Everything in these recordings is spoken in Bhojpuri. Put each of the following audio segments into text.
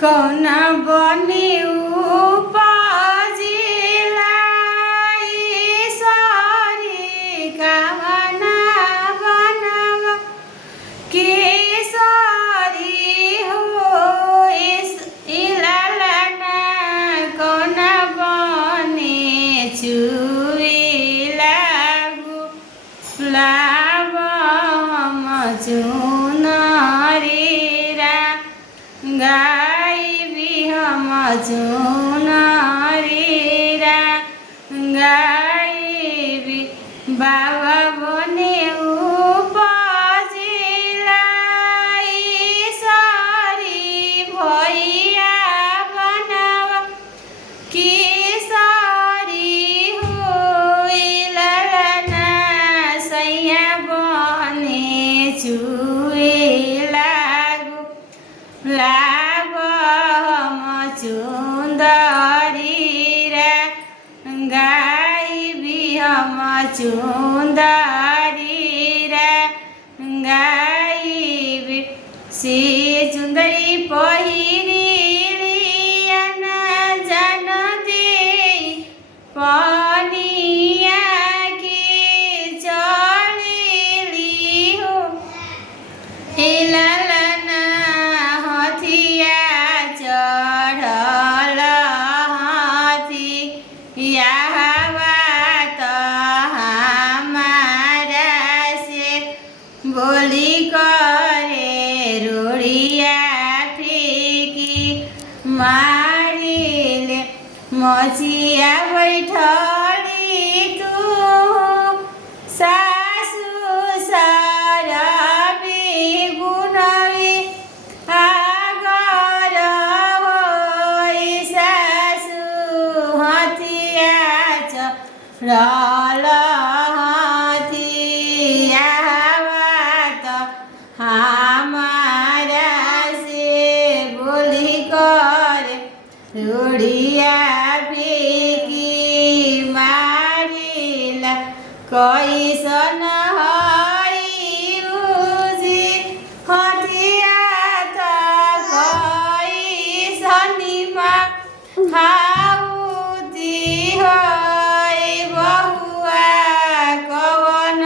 कौन बनी गाई भी हम चुनरीरा गाई भी बाबा बने उपजिला ईश्वरी भैया बनवा किशोरी ललना सैया बने चुए चुंदरीरा गाई भी हम चुंदरीरा गाई भी से चुंदरी पहिरिया न जान दे पनिया की चली हो ललना हथिया चढ़ल हाथी बात हमारा से बोली करे रोड़िया फीकी मारिले मचिया बैठली तू सासू सरबी गुणवी आगर होई सासू हथिया चढ़ल हथिया बात हमारा से बोली करे रोड़िया फीकी मारिला कैसन हई उजी हथिया त कैसनिमा हाउती हई बहुआ कवन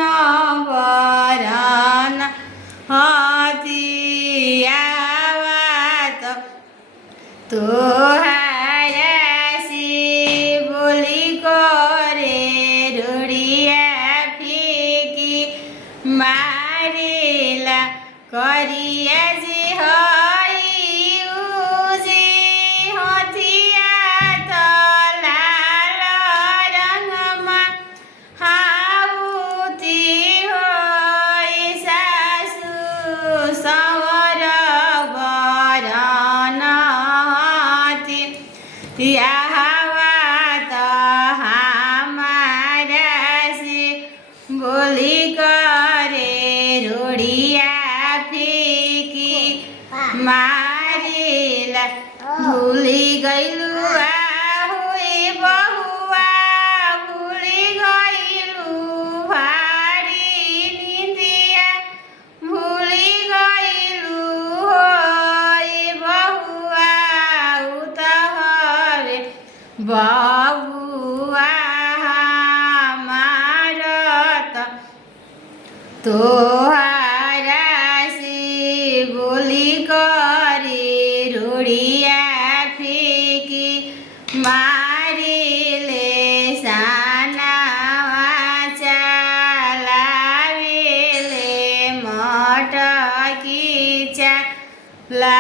बरन हथिया बात तोहारा से बोली करे रोड़िया फीकी मारिला करिया जे हई उजी हथिया त लाल रंगमा हाउती होई सासू संवर बरन बात हमारा से बोली करे रोड़िया फीकी मारिला भूली गईलू हुई बहुआ भूली गईलू भारी निंदिया भूली गईलू होई बहुआ उतहरे बहुआ हमारत तोहारा से बोली करे रोड़िया फीकी मारिले सानावा चलावेले मटकी चला